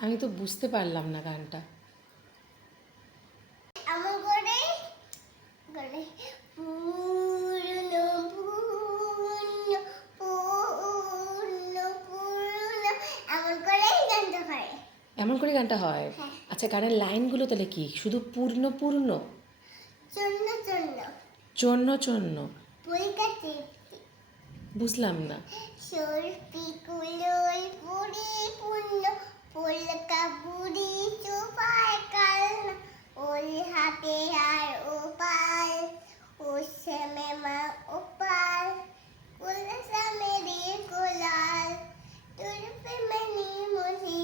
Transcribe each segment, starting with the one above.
আমি তো বুঝতে পারলাম না গানটা। আমার ঘরে ঘরে পূর্ণ পূর্ণ পূর্ণ পূর্ণ আমার ঘরেই গানটা হয়। এমন করে গানটা হয়? হ্যাঁ। আচ্ছা, গানের লাইনগুলো তাহলে কি? শুধু পূর্ণ পূর্ণ, চন্ন চন্ন চন্ন চন্ন, পরিকাতে বুঝলাম না। সর্পি কুলোল পুরি পূর্ণ পলকা বুড়ি চোপায় কালনা ওল হাতে আর ওপাল ও শ্যামে মা ওপাল কুলসা মেরি কুলাল তোর প্রেমনি মহি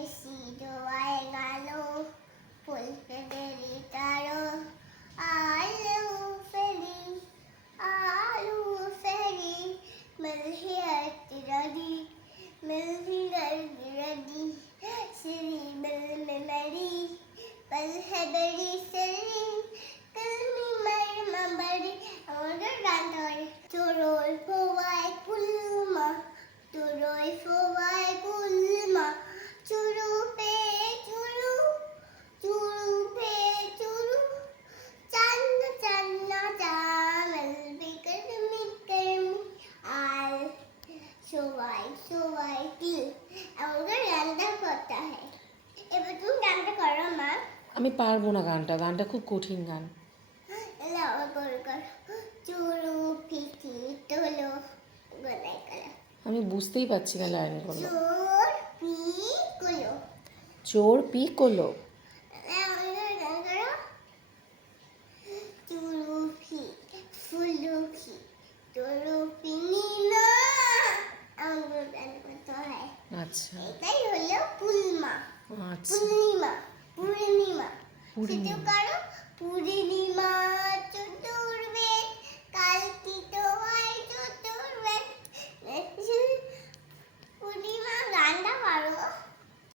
এসি দোয়ায় গালো ফুল ফেরি তারো আলু ফেরি আলু ফেরি মিলহি আতিরাদি মিলহি আতিরাদি সিরি মিল মেমরি পল হেবরি সিরি কলমি মার মামবরি আমাদের গানটা হয় তোরই ফোয়াই কুলমা তোরই ফোয়াই কুলমা চুরু পে চুরু চুরু পে চুরু চান্দ চান্দ চামল বিকরমি করমি আল সবাই সবাই দিল আমাদের গানটা করতে হয়। এবার তুমি গানটা করো মা। আমি পারবো না গানটা, গানটা খুব কঠিন গান। লাও কর চুরু পিটি তোলো গলায় গলা আমি বুঝতেই পারছি না লাইনগুলো। চোর পি কুলো চোর পি কোলো। আমাদের গান করো চুরু পি ফুলুকি চুরু পি নীলা আমাদের গান করতে হয়। আচ্ছা এটাই হলো পূর্ণিমা আচ্ছা, পূর্ণিমা পূর্ণিমা পূর্ণিমা। সেটাও করো পূর্ণিমা